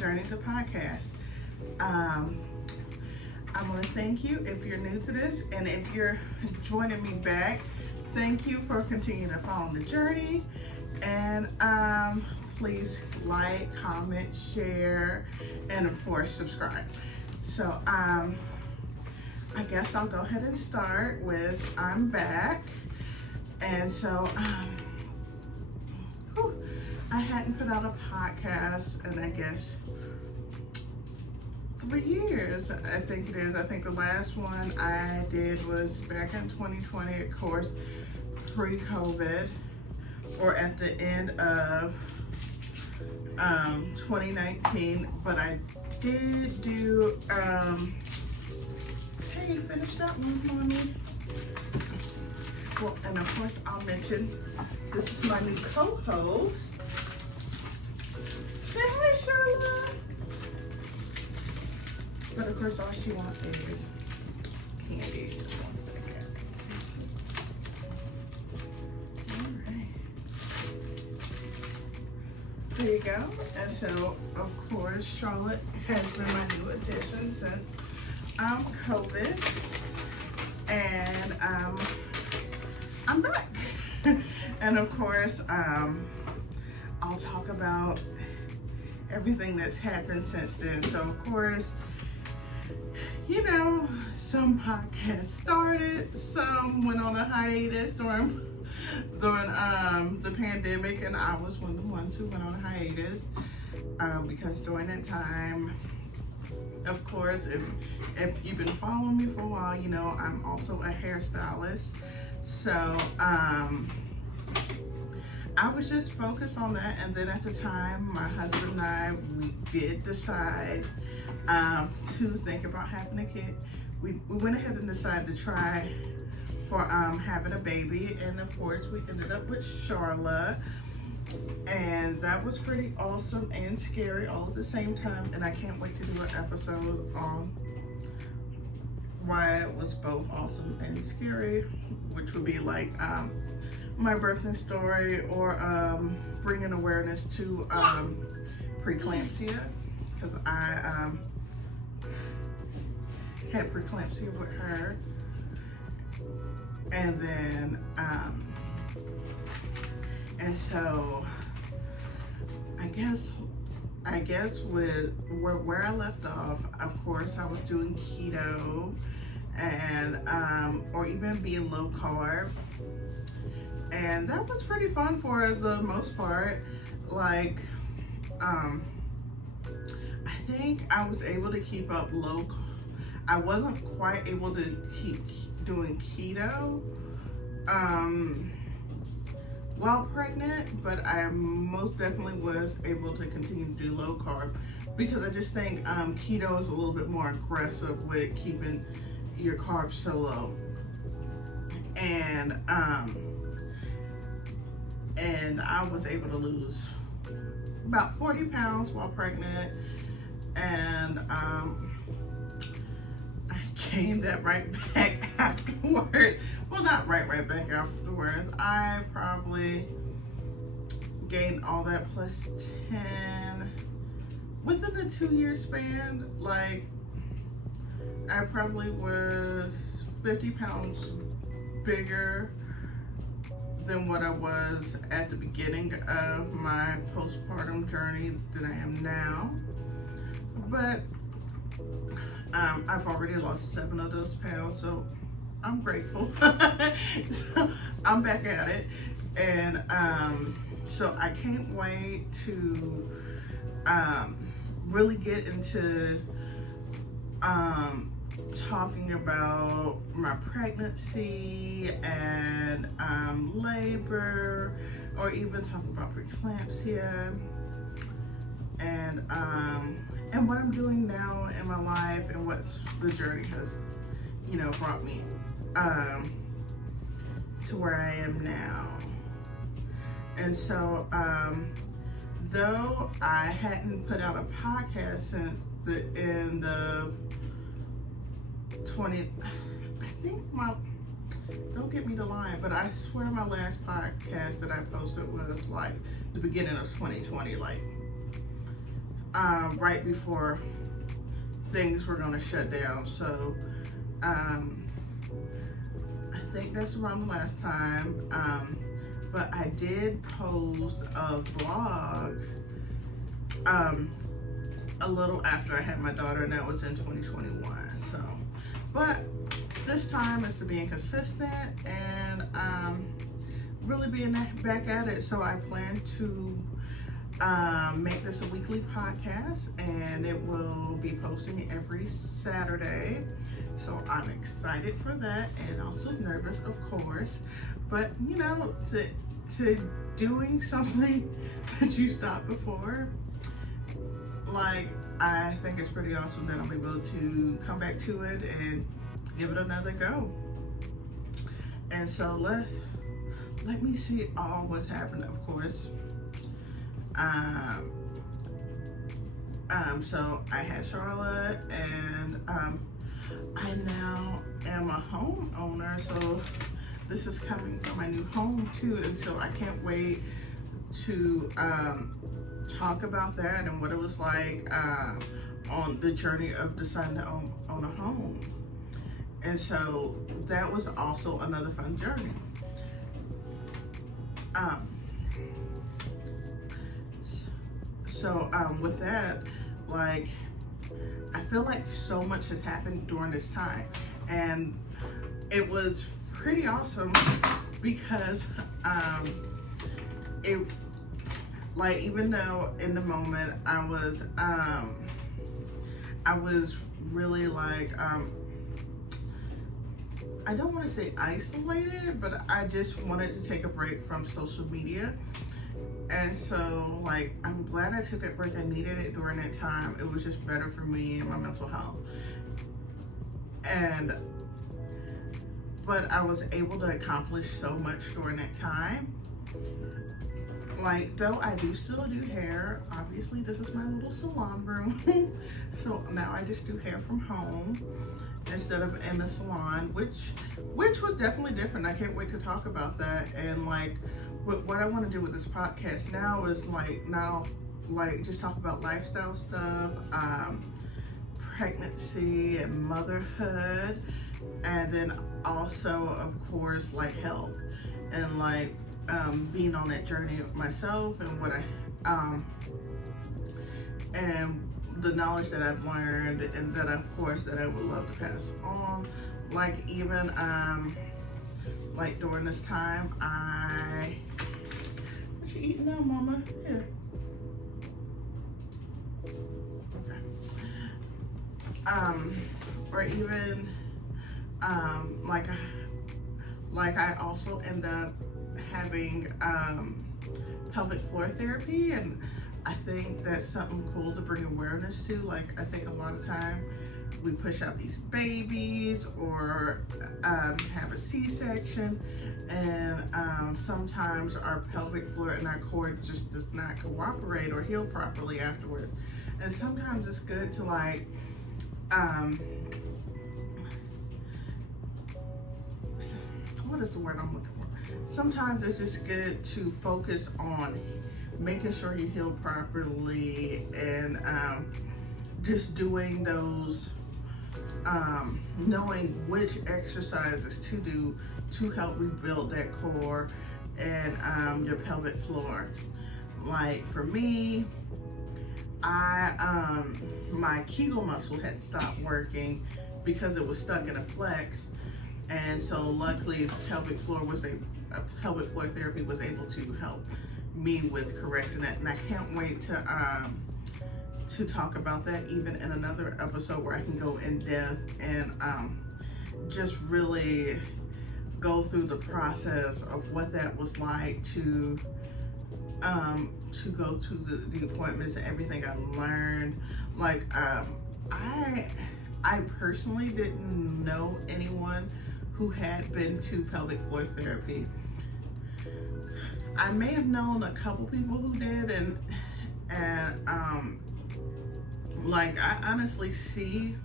Journey to Podcast. I want to thank you if you're new to this, and if you're joining me back, thank you for continuing to follow the journey. And please like, comment, share, and of course subscribe. So I guess I'll go ahead and start with I'm back. And so I hadn't put out a podcast in, I guess, 3 years, I think it is. I think the last one I did was back in 2020, of course, pre-COVID, or at the end of 2019. But I did do, hey, finish that one for me. Well, and of course, I'll mention this is my new co-host. Say hi, Charlotte. But of course, all she wants is candy. Just 1 second. All right. There you go. And so, of course, Charlotte has been my new addition since COVID. And I'm back. And of course, I'll talk about everything that's happened since then. So of course, you know, some podcasts started, some went on a hiatus during the pandemic, and I was one of the ones who went on a hiatus because during that time, of course, if you've been following me for a while, you know I'm also a hairstylist. So I was just focused on that, and then at the time, my husband and I, we did decide to think about having a kid. We went ahead and decided to try for having a baby, and of course, we ended up with Charlotte, and that was pretty awesome and scary all at the same time. And I can't wait to do an episode on why it was both awesome and scary, which would be like my birthing story, or bringing awareness to preeclampsia, because I had preeclampsia with her, and then and so I guess with where I left off, of course I was doing keto, and or even being low carb, and that was pretty fun for the most part. Like I think I was able to keep up I wasn't quite able to keep doing keto while pregnant, but I most definitely was able to continue to do low carb, because I just think keto is a little bit more aggressive with keeping your carbs so low. And I was able to lose about 40 pounds while pregnant, and I gained that right back afterwards. Well, not right back afterwards. I probably gained all that plus 10 within a 2-year span. Like, I probably was 50 pounds bigger than what I was at the beginning of my postpartum journey than I am now. But I've already lost 7 of those pounds, so I'm grateful. So I'm back at it, and so I can't wait to really get into talking about my pregnancy and labor, or even talking about preeclampsia, and what I'm doing now in my life, and what the journey has, you know, brought me to where I am now. And so though I hadn't put out a podcast since the end of 20, I think don't get me to lie, but I swear my last podcast that I posted was like the beginning of 2020, like right before things were going to shut down. So I think that's around the last time. But I did post a vlog a little after I had my daughter, and that was in 2021. So, but this time is to being consistent and really being back at it. So I plan to make this a weekly podcast, and it will be posting every Saturday. So I'm excited for that, and also nervous, of course. But you know, to doing something that you stopped before, like, I think it's pretty awesome that I'm able to come back to it and give it another go. And so let me see all what's happened, of course. So I had Charlotte, and I now am a homeowner, so this is coming from my new home too, and so I can't wait to talk about that and what it was like on the journey of deciding to own a home. And so that was also another fun journey. So with that, like, I feel like so much has happened during this time, and it was pretty awesome because it, like, even though in the moment I was really like I don't want to say isolated, but I just wanted to take a break from social media. And so, like, I'm glad I took that break. I needed it during that time. It was just better for me and my mental health. But I was able to accomplish so much during that time. Like, though I do still do hair, obviously this is my little salon room. So now I just do hair from home instead of in the salon, which was definitely different. I can't wait to talk about that. And like, what I want to do with this podcast now is like just talk about lifestyle stuff, pregnancy and motherhood, and then also, of course, like health and like being on that journey myself, and what I and the knowledge that I've learned, and that, of course, that I would love to pass on. Like, even like during this time, what you eating now, Mama? Here. Okay. Or even like I also end up having pelvic floor therapy, and I think that's something cool to bring awareness to. Like, I think a lot of time we push out these babies or have a C-section, and sometimes our pelvic floor and our core just does not cooperate or heal properly afterwards. And sometimes it's good to, like, what is the word I'm looking for? Sometimes it's just good to focus on making sure you heal properly, and just doing those, knowing which exercises to do to help rebuild that core and your pelvic floor. Like, for me, my Kegel muscle had stopped working because it was stuck in a flex, and so luckily pelvic floor therapy was able to help me with correcting that. And I can't wait to talk about that even in another episode where I can go in depth and just really go through the process of what that was like to go through the appointments and everything I learned. Like, I personally didn't know anyone who had been to pelvic floor therapy. I may have known a couple people who did, and like, I honestly see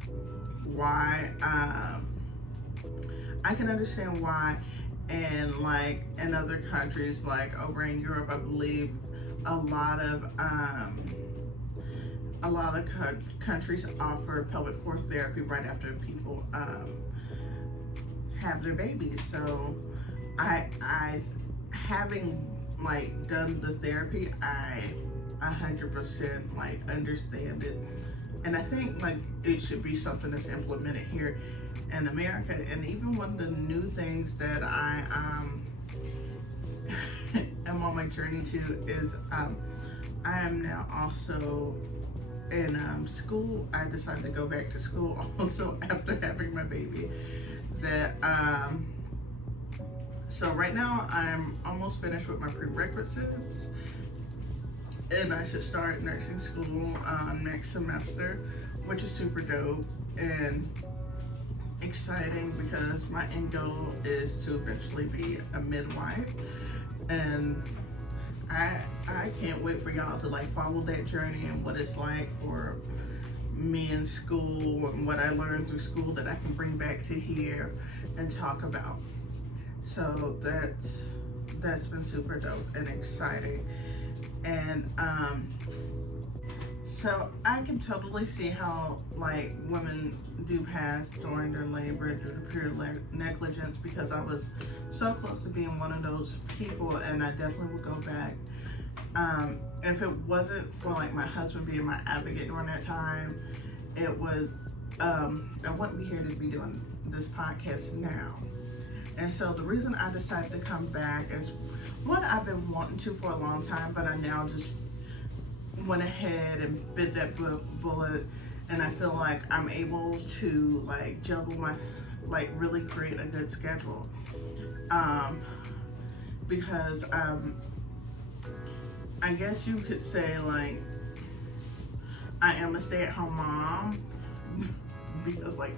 why. I can understand why, and like in other countries, like over in Europe, I believe a lot a lot of countries offer pelvic floor therapy right after people have their babies. So I having like done the therapy, I 100% like understand it, and I think like it should be something that's implemented here in America. And even one of the new things that I am on my journey to is I am now also in school. I decided to go back to school also after having my baby. That so right now I'm almost finished with my prerequisites, and I should start nursing school next semester, which is super dope and exciting because my end goal is to eventually be a midwife, and I can't wait for y'all to like follow that journey and what it's like for me in school and what I learned through school that I can bring back to here and talk about. So that's been super dope and exciting. And so I can totally see how like women do pass during their labor due to period negligence, because I was so close to being one of those people, and I definitely would go back. If it wasn't for like my husband being my advocate during that time, it was I wouldn't be here to be doing this podcast now. And so the reason I decided to come back is, one, I've been wanting to for a long time, but I now just went ahead and bit that bullet, and I feel like I'm able to like juggle my, like really create a good schedule. Because I guess you could say like I am a stay-at-home mom because like,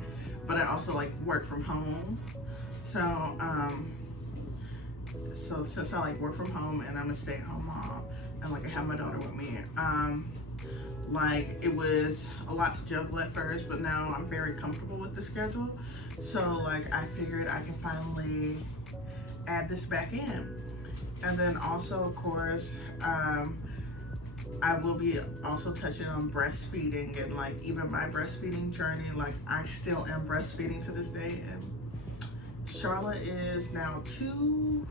but I also like work from home. So since I like work from home and I'm a stay-at-home mom and like I have my daughter with me, like it was a lot to juggle at first, but now I'm very comfortable with the schedule. So like I figured I can finally add this back in. And then also, of course, I will be also touching on breastfeeding and like even my breastfeeding journey. Like I still am breastfeeding to this day, and Charlotte is now 2,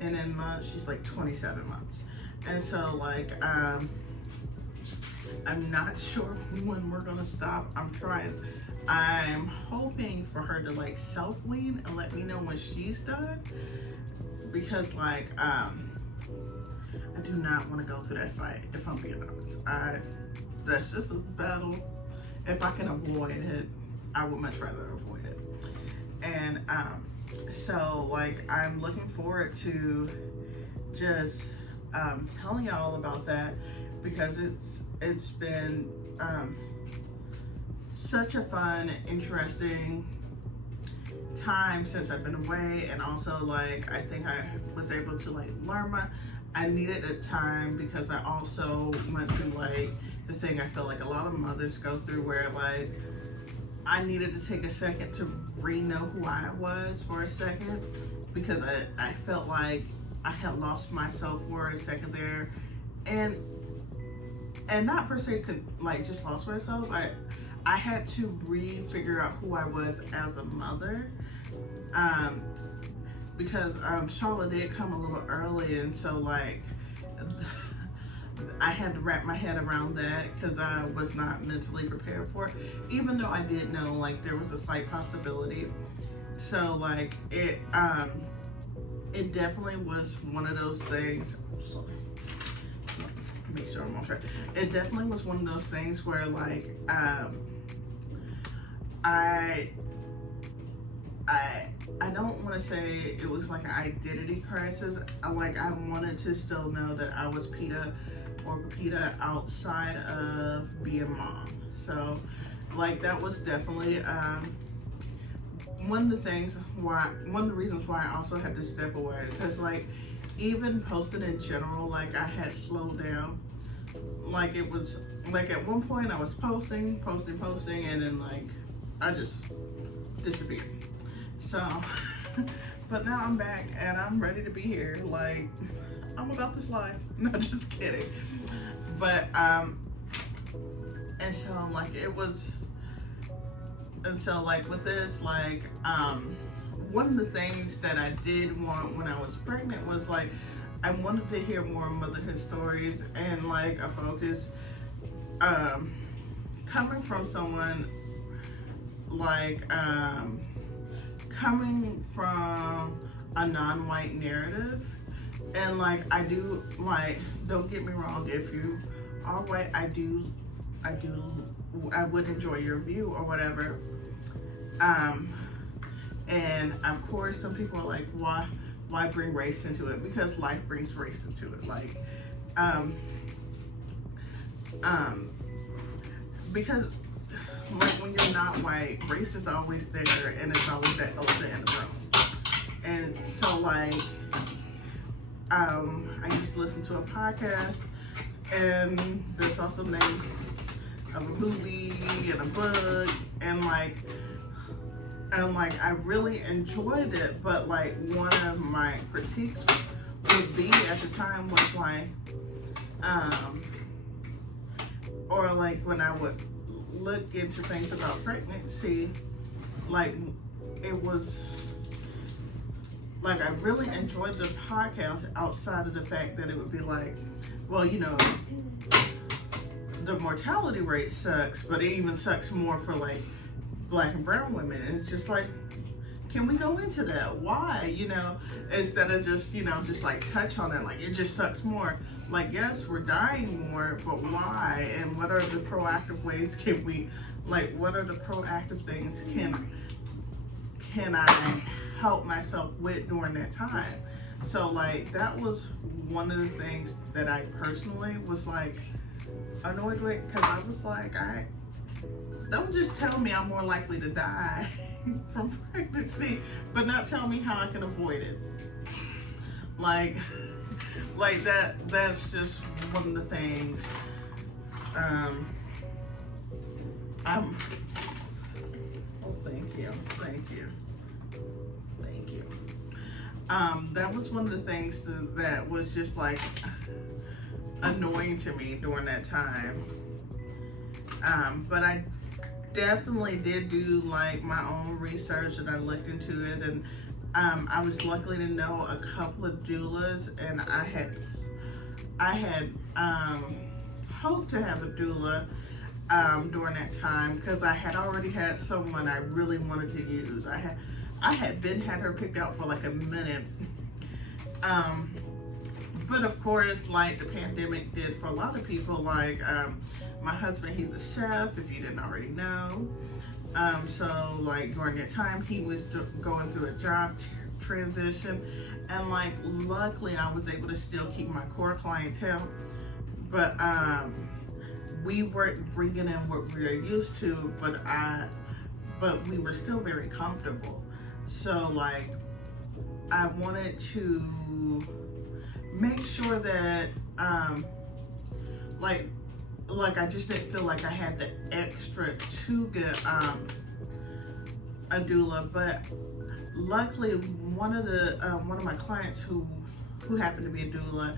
and in months she's like 27 months. And so like I'm not sure when we're gonna stop. I'm hoping for her to like self-wean and let me know when she's done, because like I do not want to go through that fight, if I'm being honest. That's just a battle. If I can avoid it, I would much rather avoid it. And so like I'm looking forward to just telling y'all about that, because it's been such a fun, interesting time since I've been away. And also like I think I was able to like learn I needed a time, because I also went through like the thing I feel like a lot of mothers go through, where like I needed to take a second to know who I was for a second, because I felt like I had lost myself for a second there, and not per se could like just lost myself. I had to figure out who I was as a mother, because Charlotte did come a little early, and so like I had to wrap my head around that, because I was not mentally prepared for it, even though I did know like there was a slight possibility. So like it definitely was one of those things. Make sure I'm on track. It definitely was one of those things where like I don't want to say it was like an identity crisis. I wanted to still know that I was Peta or Pepita outside of being mom. So like that was definitely one of the reasons why I also had to step away, because like even posting in general, like I had slowed down. Like it was like at one point I was posting, and then like I just disappeared. So but now I'm back and I'm ready to be here. Like I'm about this life. No, just kidding. But And so like it was, and so like with this, like one of the things that I did want when I was pregnant was like I wanted to hear more motherhood stories, and like a focus coming from someone like coming from a non-white narrative. And like I do, like, don't get me wrong, if you are white, I would enjoy your view or whatever. And of course some people are like, why bring race into it? Because life brings race into it. Like because like when you're not white, race is always there, and it's always that elephant in the room. And so like I used to listen to a podcast, and there's also the name of a movie and a book, and like I really enjoyed it, but like one of my critiques would be at the time was like or like when I would look into things about pregnancy, like it was like I really enjoyed the podcast outside of the fact that it would be like, well, you know, the mortality rate sucks, but it even sucks more for like Black and brown women. And it's just like, can we go into that? Why? You know, instead of just, you know, just like touch on it, like it just sucks more. Like, yes, we're dying more, but why? And what are the proactive ways can we, like, what are the proactive things can I help myself with during that time? So like that was one of the things that I personally was like annoyed with, because I was like, don't just tell me I'm more likely to die from pregnancy, but not tell me how I can avoid it. Like that's just one of the things. Oh, thank you. That was one of the things that was just like annoying to me during that time. But I definitely did do like my own research, and I looked into it, and I was lucky to know a couple of doulas, and I had hoped to have a doula during that time, because I had already had someone I really wanted to use. I had her picked out for like a minute. But of course, like the pandemic did for a lot of people, like my husband, he's a chef, if you didn't already know. So like during that time, he was going through a job transition, and like luckily I was able to still keep my core clientele, but we weren't bringing in what we were used to, but we were still very comfortable. So like I wanted to make sure that like I just didn't feel like I had the extra to get a doula. But luckily one of my clients who happened to be a doula,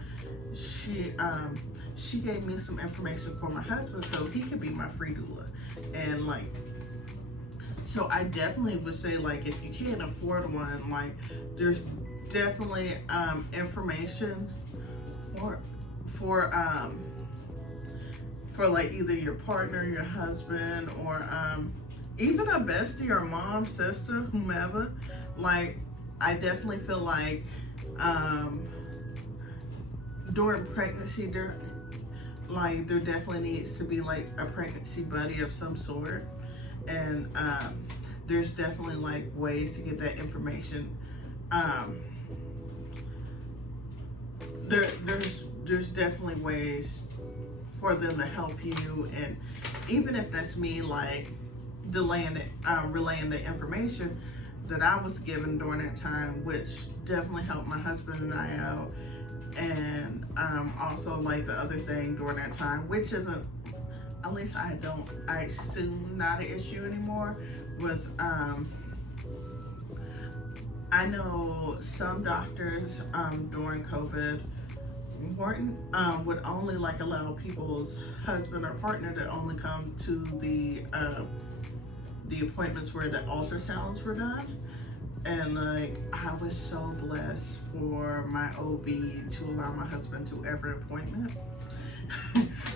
she gave me some information for my husband so he could be my free doula. And like, so I definitely would say, like, if you can't afford one, like there's definitely information for like either your partner, your husband, or even a bestie or mom, sister, whomever. Like I definitely feel like during pregnancy there definitely needs to be like a pregnancy buddy of some sort. And there's definitely like ways to get that information. There's definitely ways for them to help you, and even if that's me like relaying the information that I was given during that time, which definitely helped my husband and I out. And also like the other thing during that time, which isn't, at least I assume not an issue anymore, was I know some doctors during COVID Wharton would only like allow people's husband or partner to only come to the appointments where the ultrasounds were done. And like, I was so blessed for my OB to allow my husband to every appointment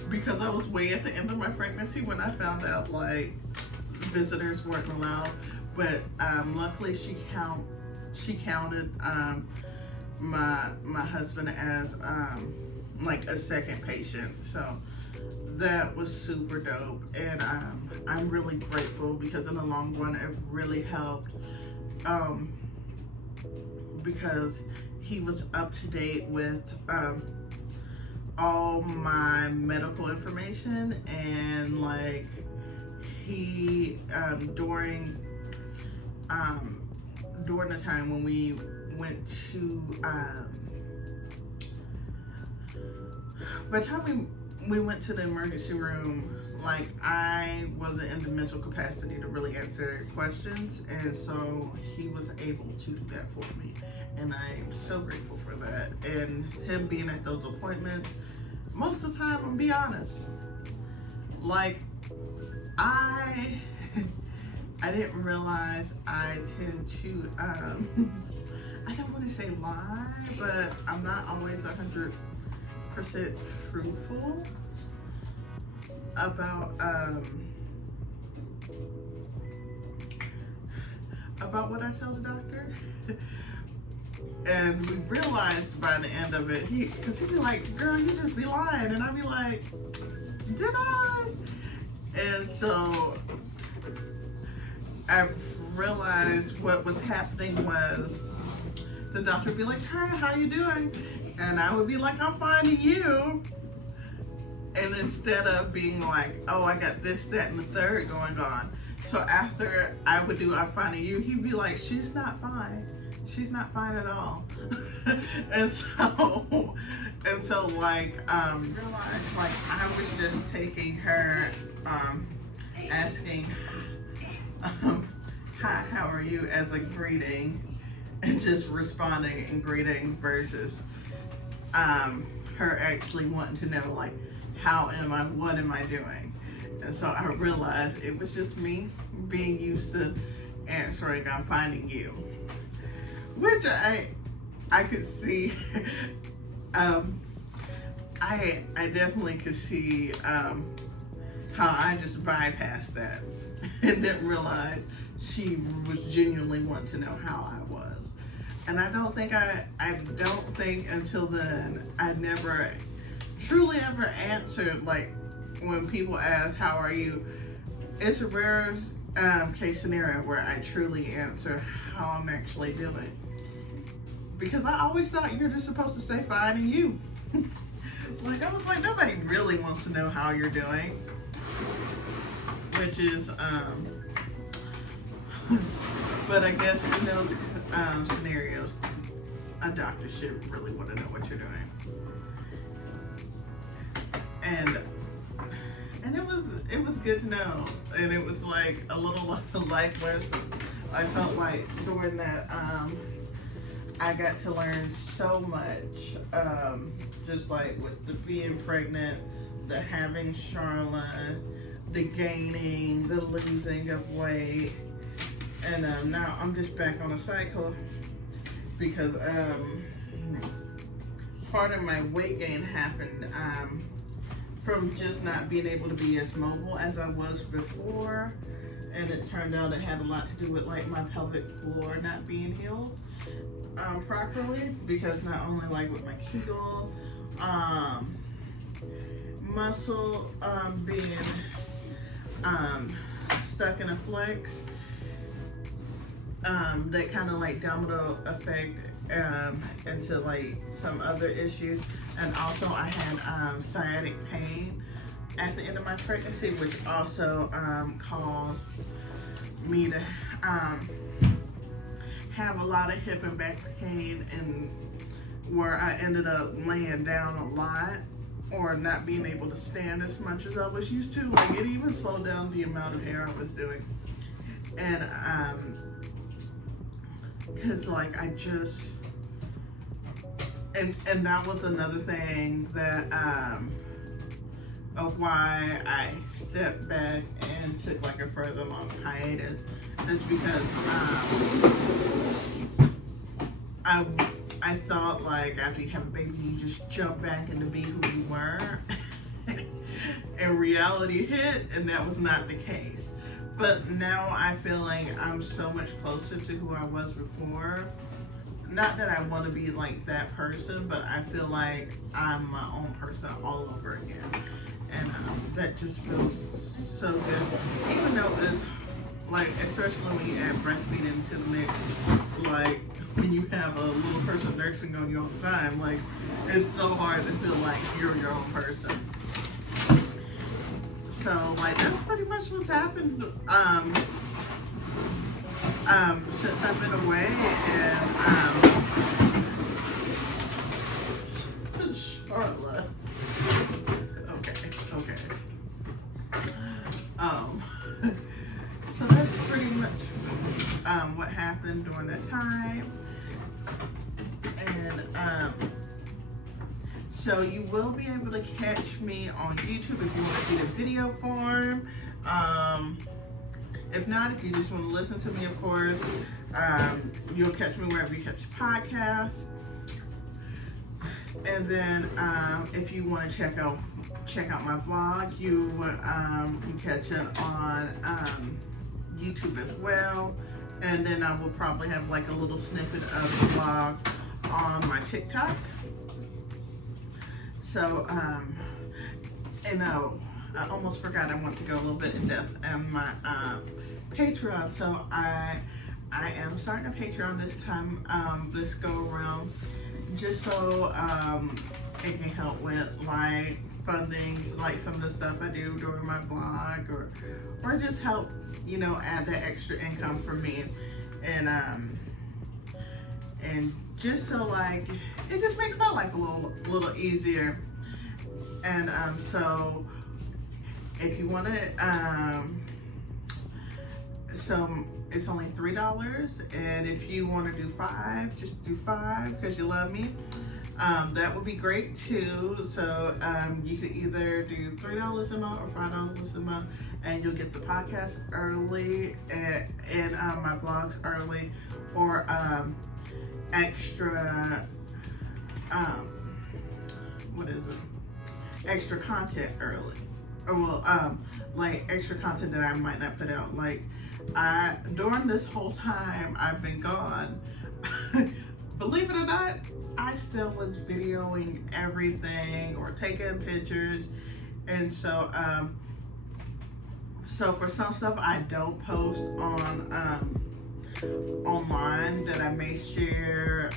because I was way at the end of my pregnancy when I found out like visitors weren't allowed. But luckily she counted my husband as like a second patient, so that was super dope. And I'm really grateful because in the long run it really helped, because he was up to date with all my medical information. And like, he during the time when we went to by the time we went to the emergency room, like, I wasn't in the mental capacity to really answer questions, and so he was able to do that for me, and I'm so grateful for that. And him being at those appointments, most of the time, I'm gonna be honest, like, I didn't realize I tend to I don't want to say lie, but I'm not always 100% truthful about what I tell the doctor. And we realized by the end of it, because he'd be like, girl, you just be lying. And I'd be like, did I? And so I realized what was happening was the doctor would be like, hi, how you doing? And I would be like, I'm finding you. And instead of being like, oh, I got this, that, and the third going on. So after I would do I'm finding you, he'd be like, she's not fine. She's not fine at all. and so like, realized like I was just taking her, asking, hi, how are you, as a greeting, and just responding and greeting versus her actually wanting to know, like, how am I, what am I doing? And so I realized it was just me being used to answering I'm finding you, which I could see. I definitely could see how I just bypassed that and didn't realize she was genuinely wanting to know how I was. And I don't think until then I never truly ever answered, like, when people ask how are you, it's a rare case scenario where I truly answer how I'm actually doing, because I always thought you're just supposed to say fine and you. Like, I was like, nobody really wants to know how you're doing, which is but I guess in those scenarios, a doctor should really want to know what you're doing. And it was good to know, and it was like a little life lesson. I felt like during that I got to learn so much, just like with the being pregnant, the having Charlotte, the gaining, the losing of weight, and now I'm just back on a cycle because part of my weight gain happened from just not being able to be as mobile as I was before, and it turned out it had a lot to do with like my pelvic floor not being healed properly, because not only like with my Kegel muscle being stuck in a flex, that kind of like domino effect into like some other issues. And also I had sciatic pain at the end of my pregnancy, which also caused me to have a lot of hip and back pain, and where I ended up laying down a lot or not being able to stand as much as I was used to. Like, it even slowed down the amount of hair I was doing. And because like I just, and that was another thing that of why I stepped back and took like a further long hiatus is because I thought like after you have a baby you just jump back into be who you were. And reality hit, and that was not the case. But now I feel like I'm so much closer to who I was before. Not that I want to be like that person, but I feel like I'm my own person all over again. And that just feels so good. Even though it's like, especially when you add breastfeeding into the mix, like when you have a little person nursing on you all the time, like it's so hard to feel like you're your own person. So like that's pretty much what's happened since I've been away, and Charlotte. Okay. So that's pretty much what happened during that time. And so you will be able to catch me on YouTube if you want to see the video form. If not, if you just want to listen to me, of course, you'll catch me wherever you catch podcasts. And then if you want to check out my vlog, you can catch it on YouTube as well. And then I will probably have like a little snippet of the vlog on my TikTok. So, and I almost forgot I want to go a little bit in depth on my Patreon. So I am starting a Patreon this time, this go around, just so it can help with like funding, like some of the stuff I do during my vlog, or just help, you know, add that extra income for me, and just so like it just makes my life a little easier. And so if you want to, so it's only $3, and if you want to do 5, just do 5 because you love me. That would be great too. So you could either do $3 a month or $5 a month, and you'll get the podcast early and my vlogs early, or extra what is it? Extra content early, or well, like extra content that I might not put out. Like during this whole time I've been gone, believe it or not, I still was videoing everything or taking pictures, and so so for some stuff I don't post on online that I may share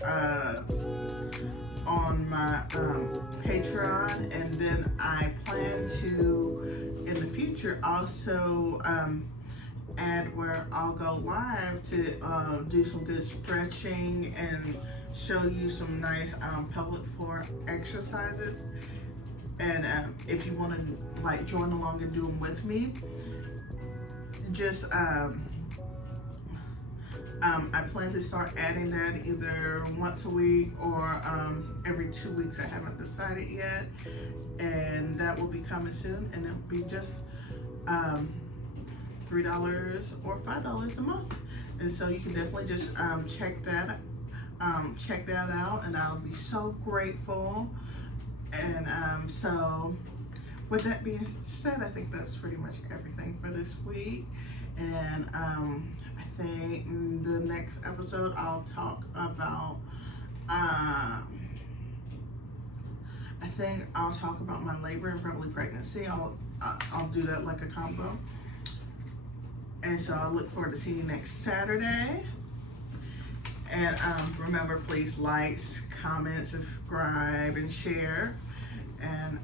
on my Patreon, and then I plan to in the future also add where I'll go live to do some good stretching and show you some nice pelvic floor exercises. And if you want to like join along and do them with me, just I plan to start adding that either once a week or every 2 weeks. I haven't decided yet, and that will be coming soon, and it will be just $3 or $5 a month. And so you can definitely just check that out, and I'll be so grateful. And so with that being said, I think that's pretty much everything for this week. And I think in the next episode I'll talk about I think I'll talk about my labor and probably pregnancy. I'll do that like a combo. And so I look forward to seeing you next Saturday. And remember, please like, comment, subscribe, and share. And